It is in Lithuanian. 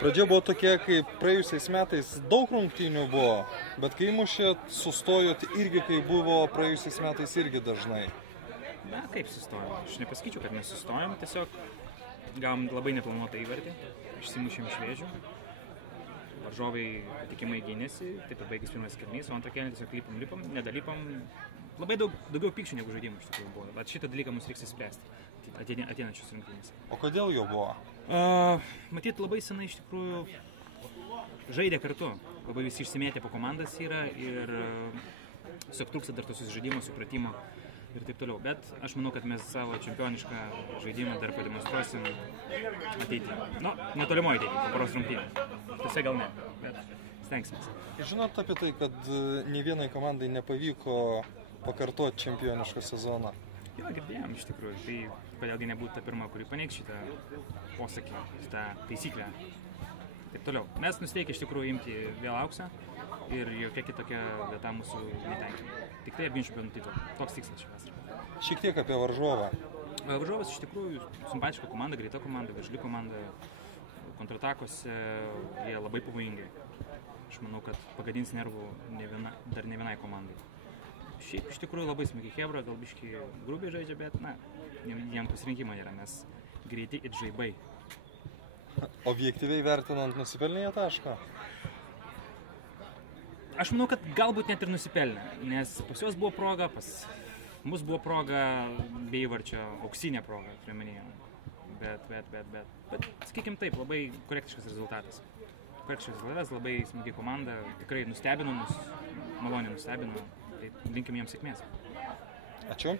Pradžia buvo tokia, kaip praėjusiais metais daug rungtynių buvo, bet kai mušėt, sustojot irgi, kai buvo praėjusiais metais irgi dažnai. Na, kaip sustojom? Aš nepasakyčiau, kad nesustojom, tiesiog gavom labai neplanuotą įvartį, išsimušėm iš vėžių. Varžovai patikimai gynėsi, taip baigęs pirmas kėlinys, o antrą kėlinį tiesiog lipam, nedalipam. Labai daugiau pykčių negu žaidimų iš tikrųjų buvo, bet šitą dalyką mums reiks įspręsti ateinančius rungtynės. O kodėl jo buvo? Matyt, labai senai iš tikrųjų žaidė kartu, labai visi išsimėtė po komandas yra ir tiesiog trūksta dar to susižaidimo, supratimo ir taip toliau. Bet aš manau, kad mes savo čempionišką žaidimą dar pademonstruosim ateityje. Nu, netolimoje ateityje, po poros rungtynių. Tiesiog gal ne, bet stengsimės. Žinot apie tai, kad nei vienai komandai nepavyko pakartoti čempionišką sezoną? Jo, girdėjom iš tikrųjų. Tai kodėlgi nebūtų ta pirma, kuri paneigs šitą posakį, šitą taisyklę. Taip toliau. Mes nusiteikę iš tikrųjų imti vėl auksą ir jokia kitokia vieta mūsų netenkina. Tik tai apginčių bent titulą. Toks tikslas šią vasarą. Šiek tiek apie varžovą. Varžovas iš tikrųjų simpatiška komanda, greita komanda, veržli komanda. Kontratakose jie labai pavojingi. Aš manau, kad pagadins nervų dar ne vienai komandai. Šiaip iš tikrųjų labai smagi chebra, gal biški grubiai žaidžia, bet na, jiem pasirinkimo nėra, nes greiti it žaibai. Objektyviai vertinant, nusipelnė jie tašką? Aš manau, kad galbūt net ir nusipelnė, nes pas juos buvo proga, pas mus buvo proga, be įvarčio, auksinė proga, turiuomenyje. Bet, sakykim taip, labai korektiškas rezultatas. Labai smagi komanda, tikrai nustebino mus, maloniai nustebino, tai linkim jiems sėkmės. Ačiū.